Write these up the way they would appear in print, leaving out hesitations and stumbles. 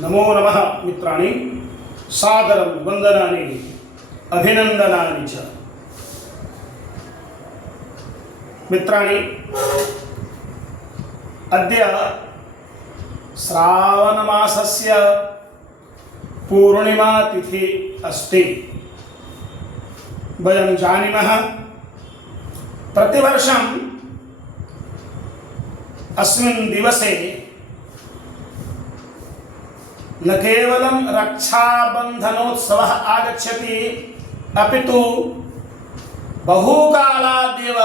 नमो नमः मित्राणि सादरं वंदनानि अभिनंदनानि च। मित्राणि अद्य श्रावणमासस्य पूर्णिमा तिथि अस्ति। वयं जानीमः प्रतिवर्षम् अस्मिन् दिवसे न केवलं रक्षाबन्धनोत्सवः आगच्छति, अपितु बहुकालादेव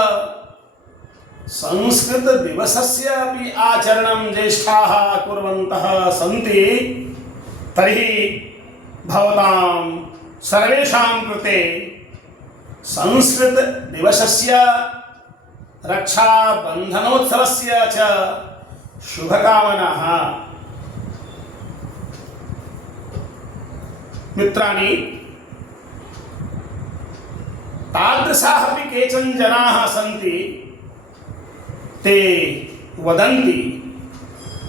संस्कृतदिवसस्य अपि आचरणं ज्येष्ठाः कुर्वन्तः सन्ति। तर्हि भवतां सर्वेषां कृते संस्कृतदिवसस्य रक्षाबन्धनोत्सवस्य च शुभकामनाः। मित्राणि, तादृशाः अपि केचन जनाः सन्ति, ते वदन्ति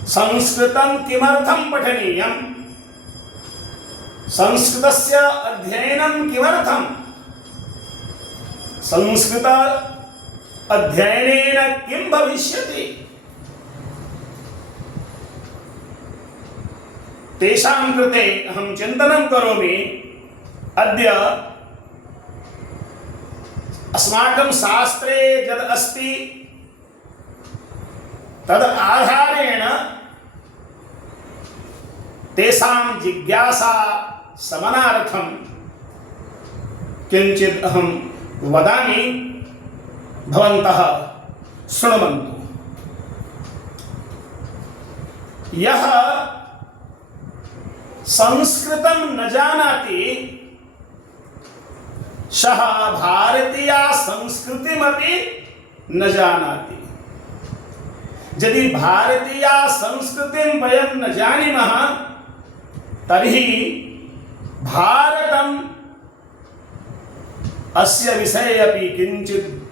संस्कृतं किमर्थं पठनीयं, संस्कृतस्य अध्ययनं किमर्थं, संस्कृत अध्ययनेन किं भविष्यति। तेषां कृते अहं चिन्तनं करोमि। अद्य अस्माकं शास्त्रे यद् अस्ति तद् आधारेण तेषां जिज्ञासा शमनार्थं किञ्चित् अहं वदामि, भवन्तः शृण्वन्तु। यः संस्कृतं न जानाति सः भारतीया संस्कृतिमपि न जानाति। यदि भारतीया संस्कृतिं वयं न जानीमः तर्हि भारतम् अस्य विषये अपि किञ्चित्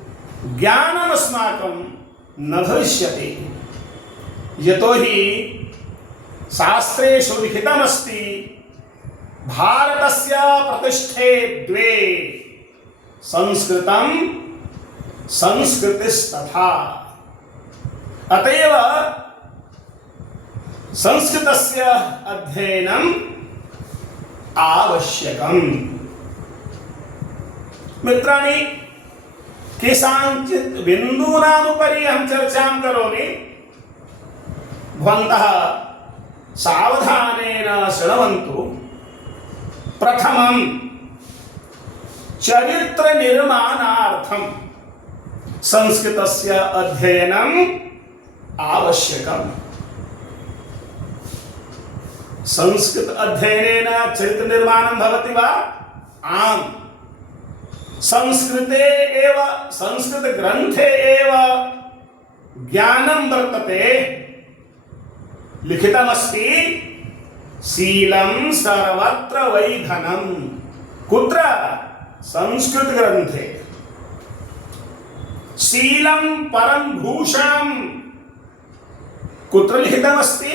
ज्ञानम् अस्माकं न भविष्यति। यतोहि शास्त्रेषु लिखितमस्ति भारतस्य प्रतिष्ठे द्वे, संस्कृतं संस्कृतिस्तथा। अतएव संस्कृतस्य अध्ययनम् आवश्यकम्। मित्राणि, केषाञ्चित् बिन्दूनामुपरि अहं चर्चां करोमि। भवन्तः सावधानेन शृण्वन्तु। प्रथमं, चरित्र निर्माणार्थं संस्कृतस्य अध्ययनम् आवश्यकम्। संस्कृत अध्ययनेन चरित्र निर्माणं भवति वा? आम्। संस्कृते एव, संस्कृत ग्रन्थे एव ज्ञानं वर्तते। लिखितमस्ति शीलं सर्वत्र वैधनं। कुत्र? संस्कृत ग्रन्थे। शीलं परं भूषणं कुत्र लिखितमस्ति?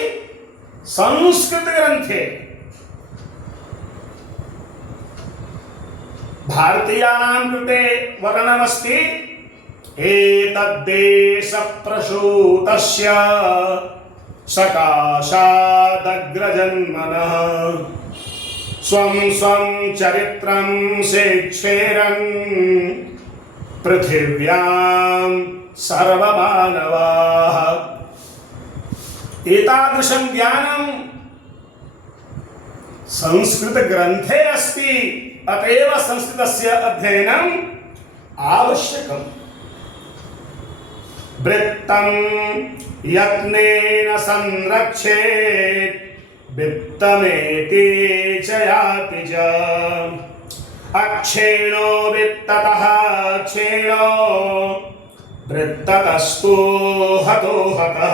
संस्कृत ग्रन्थे। भारतीयानां कृते वर्णनमस्ति एतद्देश प्रसूतस्य सकाशादग्रजन्मनः स्वं स्वं चरित्रं शेक्ष्वेरन् पृथिव्यां सर्वमानवाः। एतादृशं ज्ञानं संस्कृत ग्रन्थे अस्ति। अतएव संस्कृतस्य अध्ययनम् आवश्यकम्। वृत्तं यत्नेन संरक्षेत् वित्तमेति च याति च। अक्षेणो वित्ततः क्षेणो वृत्ततस्तु हतो हतः।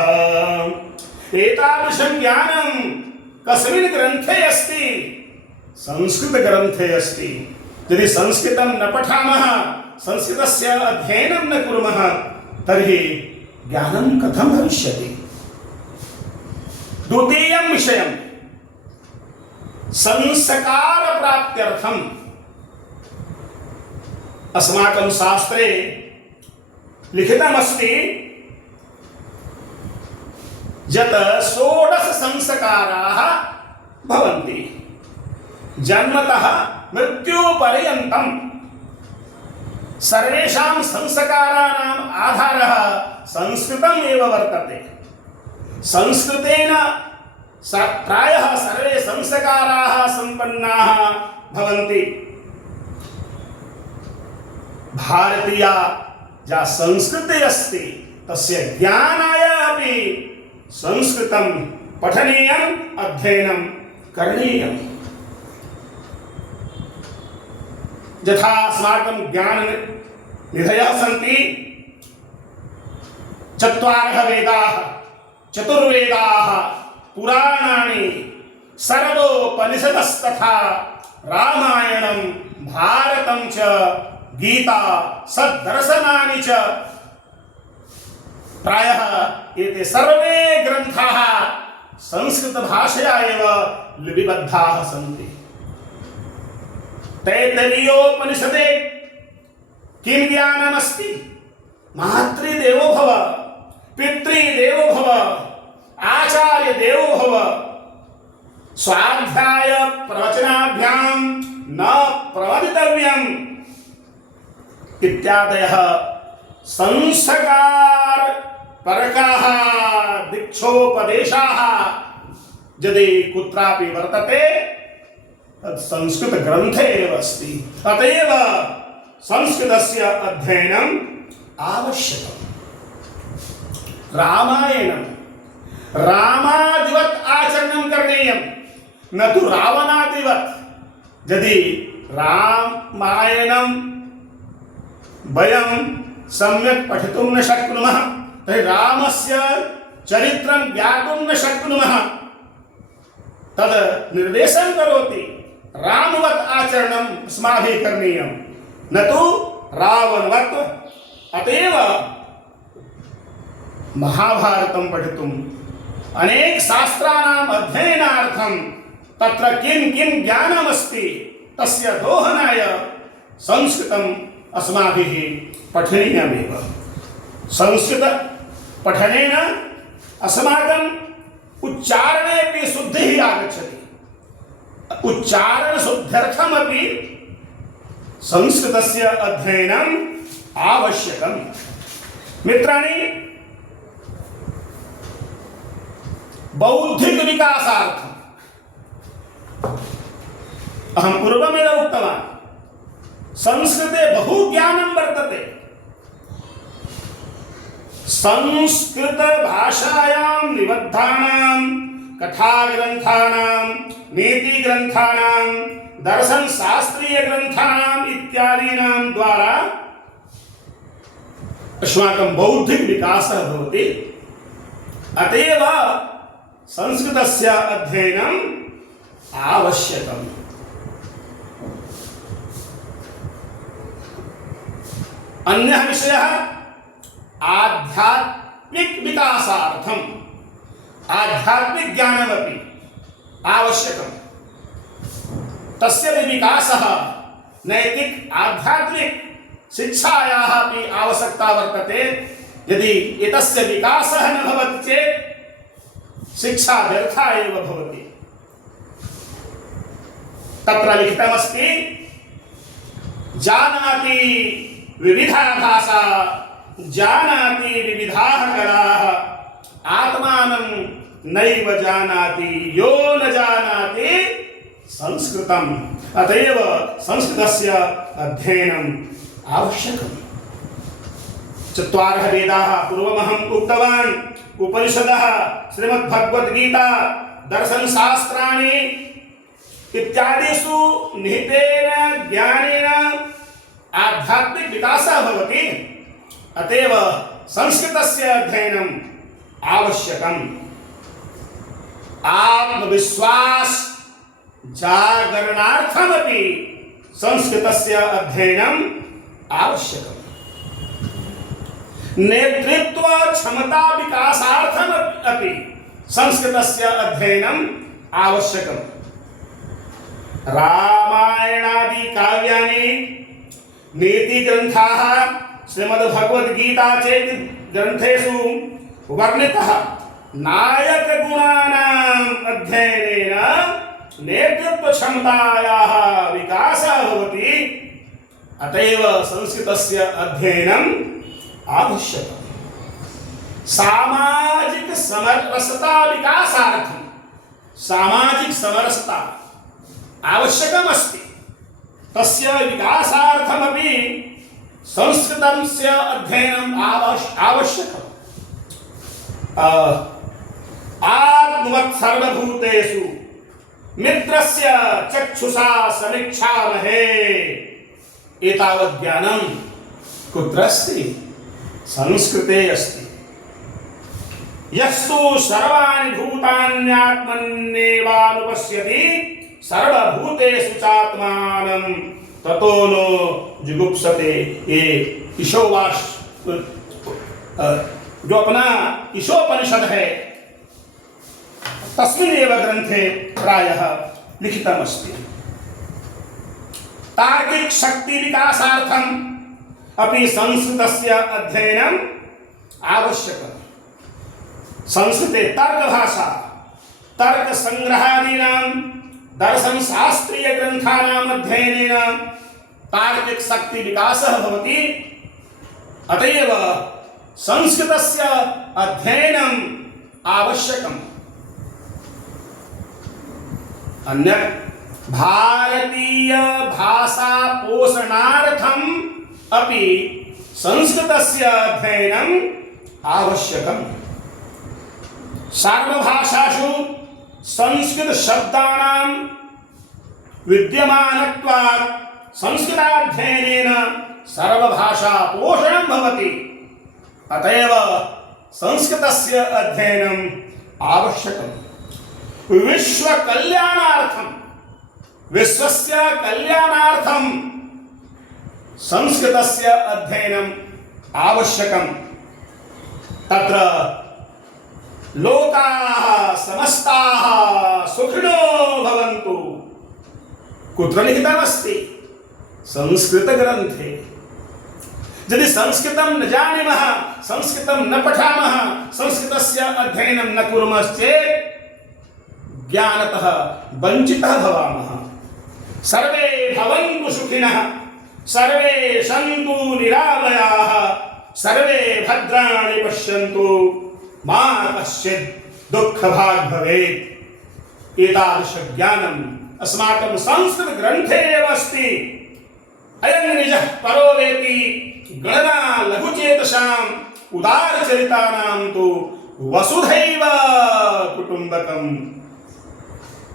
एतादृशं ज्ञानं कस्मिन् ग्रन्थे अस्ति? संस्कृत ग्रन्थे अस्ति। यदि संस्कृतं न पठामः, संस्कृतस्य अध्ययनं न कुर्मः तर्हि ज्ञानं कथं भविष्यति? द्वितीयं विषयं संस्कार प्राप्त्यर्थम अस्माकं शास्त्रे लिखितमस्ति यत् षोडश संस्काराः भवन्ति जन्मतः मृत्युपर्यन्तं सर्वेषां संस्काराणाम् आधारः संस्कृतम् एव वर्तते। संस्कृतेन प्रायः सर्वे संस्काराः सम्पन्नाः भवन्ति। भारतीया या संस्कृतिः अस्ति तस्य ज्ञानाय अपि संस्कृतं पठनीयम्, अध्ययनं करणीयम्। यथा अस्माकं ज्ञाननिधयः सन्ति, चत्वारः वेदाः, चतुर्वेदाः, पुराणानि, सर्वोपनिषदस्तथा रामायणं, भारतं च, गीता, सद्दर्शनानि च, प्रायः एते सर्वे ग्रन्थाः संस्कृतभाषया एव लिपिबद्धाः सन्ति। तैत्तरीयोपनिषदे किं ज्ञानमस्ति? मातृदेवो भव, पितृदेवो भव, आचार्य देवो भव, स्वाध्याय प्रवचनाभ्यां न प्रवदितव्यम् इत्यादयः संस्कार परकाः दीक्षोपदेशाः यदि कुत्रापि वर्तते तत् संस्कृत ग्रन्थे एव अस्ति। अतएव संस्कृतस्य अध्ययनम् आवश्यकम्। रामायणं रामादिवत् आचरणं करणीयं, न तु रावणादिवत्। यदि रामायणं वयं सम्यक् पठितुं न शक्नुमः तर्हि रामस्य चरित्रं ज्ञातुं न शक्नुमः। तद् निर्देशं करोति रामवत् आचरणम् अस्माभिः करणीयं, न तु रावणवत्। अतएव महाभारतं पठितुम् अनेक शास्त्राणाम् अध्ययनार्थं तत्र किं किं ज्ञानमस्ति तस्य दोहनाय संस्कृतम् अस्माभिः पठनीयमेव। संस्कृत पठनेन अस्माकम् उच्चारणे अपि शुद्धिः आगच्छति। उच्चारण शुद्ध्यर्थमपि संस्कृतस्य अध्ययनम् आवश्यकम्। मित्राणि, बौद्धिक विकासार्थम् अहं पूर्वमेव उक्तवान्, संस्कृते बहु ज्ञानं वर्तते। संस्कृत भाषायां निबद्धानां कथाग्रन्थानां, नीतिग्रन्थानां, दर्शनशास्त्रीयग्रन्थानाम् इत्यादीनां द्वारा अस्माकं बौद्धिक विकासः भवति। अतएव संस्कृतस्य अध्ययनम् आवश्यकम्। अन्यः विषयः आध्यात्मिक विकासार्थम् आध्यात्मिक ज्ञानमपि आवश्यकम्। तस्य विकासः नैतिक आध्यात्मिक शिक्षायाः अपि आवश्यकता वर्तते। यदि एतस्य विकासः न भवति चेत् शिक्षा व्यर्था एव भवति। तत्र लिखितमस्ति, जानाति विविधा भाषा, जानाति विविधाः कलाः, आत्मानं नैव जानाति यो न जानाति संस्कृतम्। अतएव संस्कृतस्य अध्ययनम् आवश्यकम्। चत्वारः वेदाः पूर्वमहम् उक्तवान्, उपनिषदः, श्रीमद्भगवद्गीता, दर्शनशास्त्राणि इत्यादिषु निहितेन ज्ञानेन आध्यात्मिक विकासः भवति। अतएव संस्कृतस्य अध्ययनम् आवश्यकम्। आत्मविश्वास जागरणार्थमपि संस्कृतस्य अध्ययनम् आवश्यकम्। नेतृत्व क्षमता विकासार्थम् अपि संस्कृतस्य अध्ययनम् आवश्यकम्। रामायणादि काव्यानि नीति ग्रन्थाः श्रीमद्भगवद्गीता चेति ग्रन्थेषु वर्णितः नायक गुणानाम् अध्ययनेन नेतृत्व क्षमतायाः विकासः भवति। अतएव संस्कृतस्य अध्ययनम् आवश्यकम्। सामाजिक समरसता विकासार्थं सामाजिक समरसता आवश्यकमस्ति। तस्य विकासार्थमपि संस्कृतस्य अध्ययनम् आवश्यकम्। आत्मवत् सर्वभूतेषु मित्रस्य चक्षुषा समीक्षामहे। एतावत् ज्ञानं कुत्र अस्ति? संस्कृते अस्ति। यस्तु सर्वाणि भूतान्यात्मन्येवानुपश्यति सर्वभूतेषु चात्मानं ततो नो जुगुप्सते। ये ईशोवास जो अपना ईशोपनिषद है तस्मिन्नेव ग्रंथे प्रायः लिखितमस्ति। तार्किक शक्ति विकासार्थम् अपि संस्कृतस्य अध्ययनम् आवश्यकम्। संस्कृते तर्कभाषा तर्क संग्रहादीनां दर्शन शास्त्रीय ग्रन्थानाम् अध्ययनेन तार्किक शक्ति विकासः भवति। अतएव संस्कृतस्य अध्ययनम् आवश्यकम्। अन्यत् भारतीय भाषा पोषणार्थम् अपि संस्कृतस्य अध्ययनम् आवश्यकम्। सर्वभाषासु संस्कृत शब्दानां विद्यमानत्वात् संस्कृताध्ययनेन सर्वभाषा पोषणं भवति। अतएव संस्कृतस्य अध्ययनम् आवश्यकम्। विश्व कल्याणार्थं विश्वस्य कल्याणार्थं संस्कृतस्य अध्ययनम् आवश्यकम्। तत्र लोकाः समस्ताः सुखिनो भवन्तु कुत्र लिखितमस्ति? संस्कृतग्रन्थे। यदि संस्कृतं न जानीमः, संस्कृतं न पठामः, संस्कृतस्य अध्ययनं न कुर्मश्चेत् ज्ञानतः वञ्चितः भवामः। सर्वे भवन्तु सुखिनः, सर्वे सन्तु निरामयाः, सर्वे भद्राणि पश्यन्तु, मा कश्चित् दुःखभाग् भवेत्। एतादृश ज्ञानम् अस्माकं संस्कृत ग्रन्थे एव अस्ति। अयं निजः परो वेति गणना लघुचेतसाम् उदारचरितानां तु वसुधैव कुटुम्बकम्।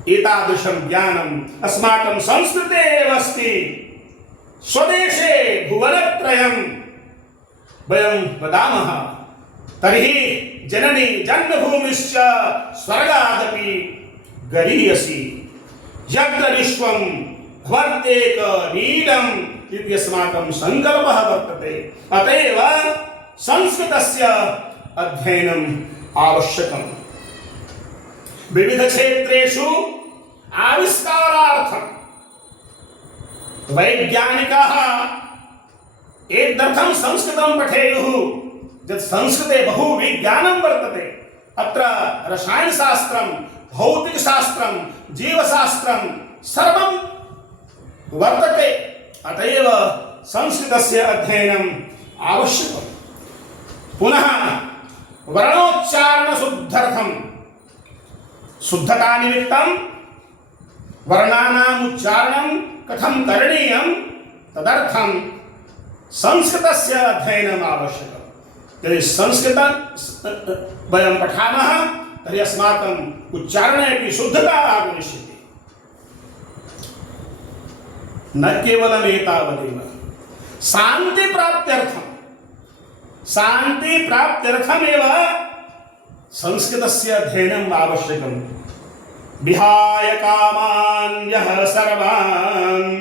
एतादृशं ज्ञानम् अस्माकं संस्कृते एव अस्ति। स्वदेशे भुवनत्रयं वयं वदामः तर्हि जननी जन्मभूमिश्च स्वर्गादपि गरीयसी यत्र विश्वं भवत्येकनीडम् इति अस्माकं सङ्कल्पः वर्तते। अतएव संस्कृतस्य अध्ययनम् आवश्यकम्। विविध क्षेत्रेषु आविष्कारार्थं वैज्ञानिकाः एतदर्थं संस्कृतं पठेयुः। यत् संस्कृते बहु विज्ञानं वर्तते। अत्र रसायनशास्त्रं, भौतिकशास्त्रं, जीवशास्त्रं सर्वं वर्तते। अतएव संस्कृतस्य अध्ययनम् आवश्यकम्। पुनः वर्णोच्चारण शुद्ध्यर्थं शुद्धता निमित्तं वर्णानाम् उच्चारणं कथं करणीयं तदर्थं संस्कृतस्य अध्ययनम् आवश्यकम्। यदि संस्कृतं वयं पठामः तर्हि अस्माकम् उच्चारणे अपि शुद्धता आगमिष्यति। न केवलम् एतावदेव, शान्तिप्राप्त्यर्थमेव संस्कृतस्य अध्ययनम् आवश्यकम्। विहाय कामान् यः सर्वान्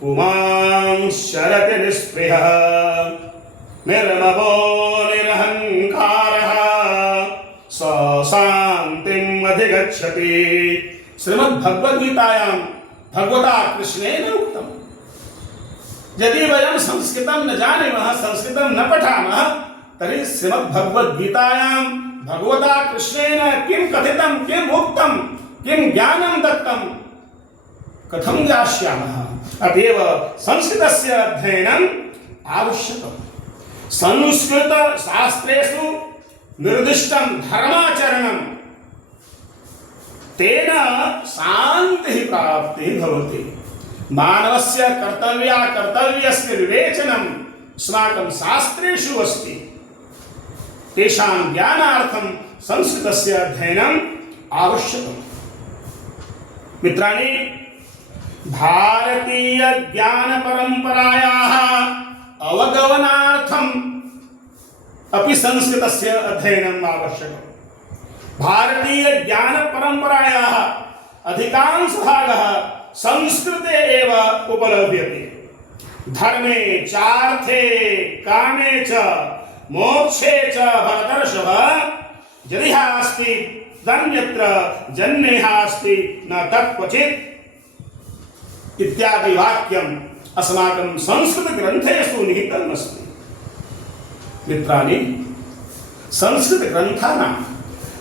पुमांश्चरति निःस्पृहः निर्ममो निरहङ्कारः स शान्तिम् अधिगच्छति। श्रीमद्भगवद्गीतायां भगवता कृष्णेन उक्तम्। यदि वयं संस्कृतं न जानीमः, संस्कृतं न पठामः, तर्हि श्रीमद्भगवद्गीतायां भगवता कृष्णेन किं कथितं, किम् उक्तं, किं ज्ञानं दत्तं, कथं ज्ञास्यामः। अतएव संस्कृतस्य अध्ययनम् आवश्यकम्। संस्कृतशास्त्रेषु निर्दिष्टं धर्माचरणं तेन शान्तिः प्राप्तिः भवति। मानवस्य कर्तव्यस्य विवेचनम् अस्माकं शास्त्रेषु अस्ति। तेषां ज्ञानार्थं संस्कृतस्य अध्ययनम् आवश्यकम्। मित्राणि, भारतीय ज्ञान परंपरायाः अवगमनार्थम् अपि संस्कृतस्य अध्ययनम् आवश्यकम्। भारतीय ज्ञान परंपरायाः अधिकांशभागः संस्कृते एव उपलभ्यते। धर्मे चार्थे कामे च मोक्षे च भरतर्षभ यदिह अस्ति तन्यत्र जन्मेह अस्ति न तत्क्वचित् इत्यादि वाक्यम् अस्माकं संस्कृत ग्रन्थेषु निहितम् अस्ति। मित्राणि, संस्कृत ग्रन्थानां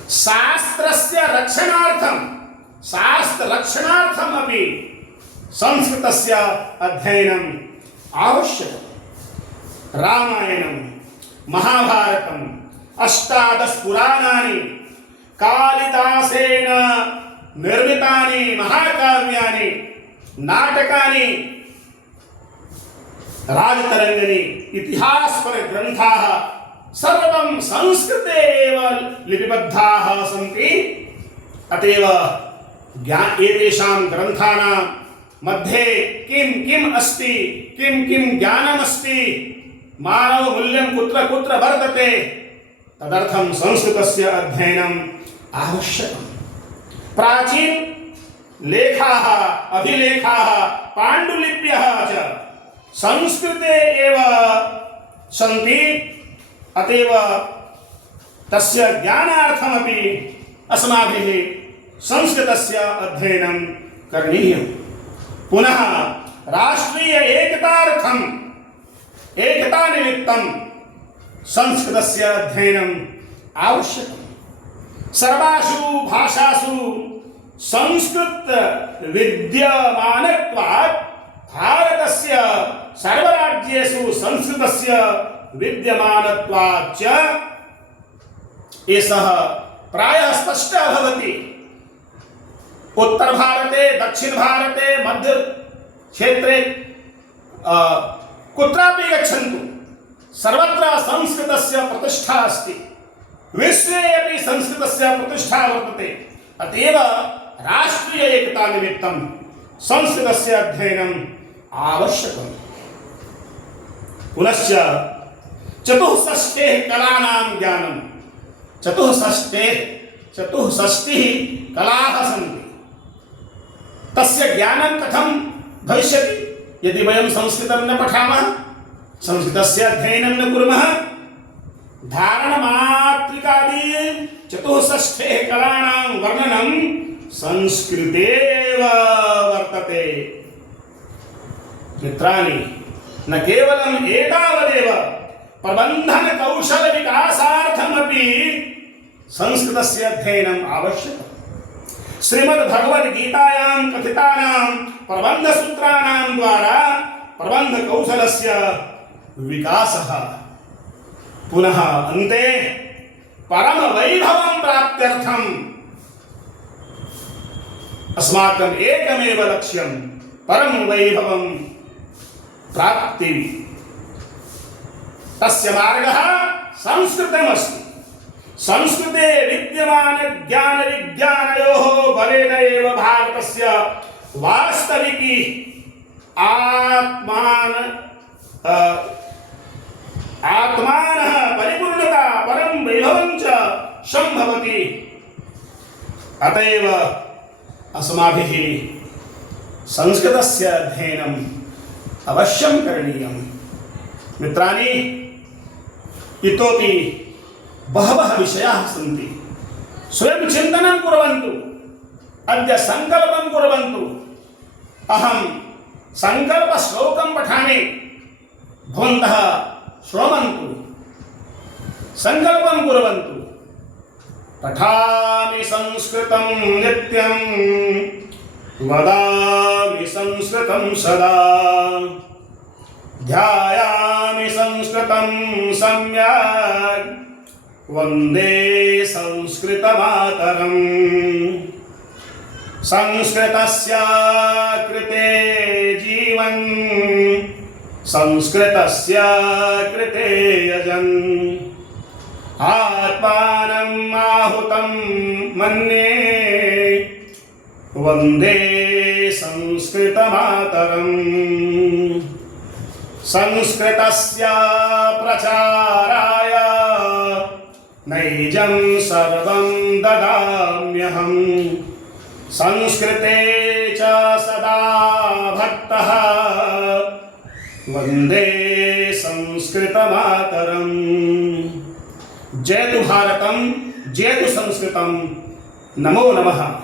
शास्त्रस्य रक्षणार्थम् अपि संस्कृतस्य अध्ययनम् आवश्यकम्। रामायणं, महाभारतम्, अष्टादश पुराणानि, कालिदासेन निर्मितानि महाकाव्यानि, नाटकानि, राजतरङ्गिणी, इतिहासपर ग्रन्थाः सर्वं संस्कृते एव लिपिबद्धाः सन्ति। अतएव एतेषां ग्रन्थानां मध्ये किं अस्ति, किं ज्ञानमस्ति, मानव मूल्यं कुत्र कुत्र वर्तते, तदर्थं संस्कृतस्य अध्ययनम् आवश्यकम्। प्राचीन लेखाः, अभिलेखाः, पाण्डुलिप्यः च संस्कृते एव सन्ति। अतएव तस्य ज्ञानार्थमपि अस्माभिः संस्कृतस्य अध्ययनं करणीयम्। पुनः राष्ट्रीय एकतार्थम्, एकतानिमित्तं संस्कृतस्य अध्ययनम् आवश्यकम्। सर्वासु भाषासु संस्कृत विद्यमानत्वात् भारतस्य सर्वराज्येषु संस्कृतस्य विद्यमानत्वाच्च एषः प्रायः स्पष्टः भवति। उत्तर भारते, दक्षिण भारते, मध्य क्षेत्रे कुत्रापि गच्छन्तु, सर्वत्र संस्कृतस्य प्रतिष्ठा अस्ति। विश्वे अपि संस्कृतस्य प्रतिष्ठा वर्तते। अतएव राष्ट्रीय एकता निमित्तं संस्कृतस्य अध्ययनम् आवश्यकम्। पुनश्च चतुष्षष्टिः कलानां ज्ञानं, चतुष्षष्टिः कलाः सन्ति। तस्य ज्ञानं कथं भविष्यति यदि वयं संस्कृतं न पठामः, संस्कृतस्य अध्ययनं न कुर्मः। धारणमात्रिकादि चतुष्षष्टिः कलानां वर्णनं संस्कृते एव वर्तते। मित्राणि, न केवलम् एतावदेव, प्रबन्धन कौशल विकासार्थमपि संस्कृतस्य अध्ययनम् आवश्यकम्। श्रीमद्भगवद्गीतायां कथितानां प्रबन्धसूत्राणां द्वारा प्रबन्ध कौशलस्य विकासः, पुनः अन्ते परम वैभवं प्राप्त्यर्थम् अस्माकम् एकमेव लक्ष्यं परम वैभवं प्राप्ति। तस्य मार्गः संस्कृतमस्ति। संस्कृते विद्यमान ज्ञान विज्ञानयोः बलेन एव भारतस्य वास्तविकी आत्मानः परिपूर्णता परं वैभवं च संभवति। अतएव अस्माभिः संस्कृतस्य अध्ययनम् अवश्यं करणीयम्। मित्राणि, इतोपि बहवः विषयाः सन्ति। स्वयं चिन्तनं कुर्वन्तु, अद्य सङ्कल्पं कुर्वन्तु, अहं सङ्कल्पश्लोकं पठामि, भवन्तः श्रवन्तु, सङ्कल्पं कुर्वन्तु। पठामि संस्कृतं नित्यं, वदामि संस्कृतं सदा, ध्यायामि संस्कृतं सम्यक्, वन्दे संस्कृतमातरम्। संस्कृतस्य कृते जीवन्, संस्कृतस्य कृते यजन्, आत्मानम् आहुतं मन्ये, वन्दे संस्कृतमातरम्। संस्कृतस्य प्रचाराय नैजं सर्वं ददाम्यहम्, संस्कृते च सदा भक्तः, वन्दे संस्कृतमातरम्। जयतु भारतं, जयतु संस्कृतं। नमो नमः।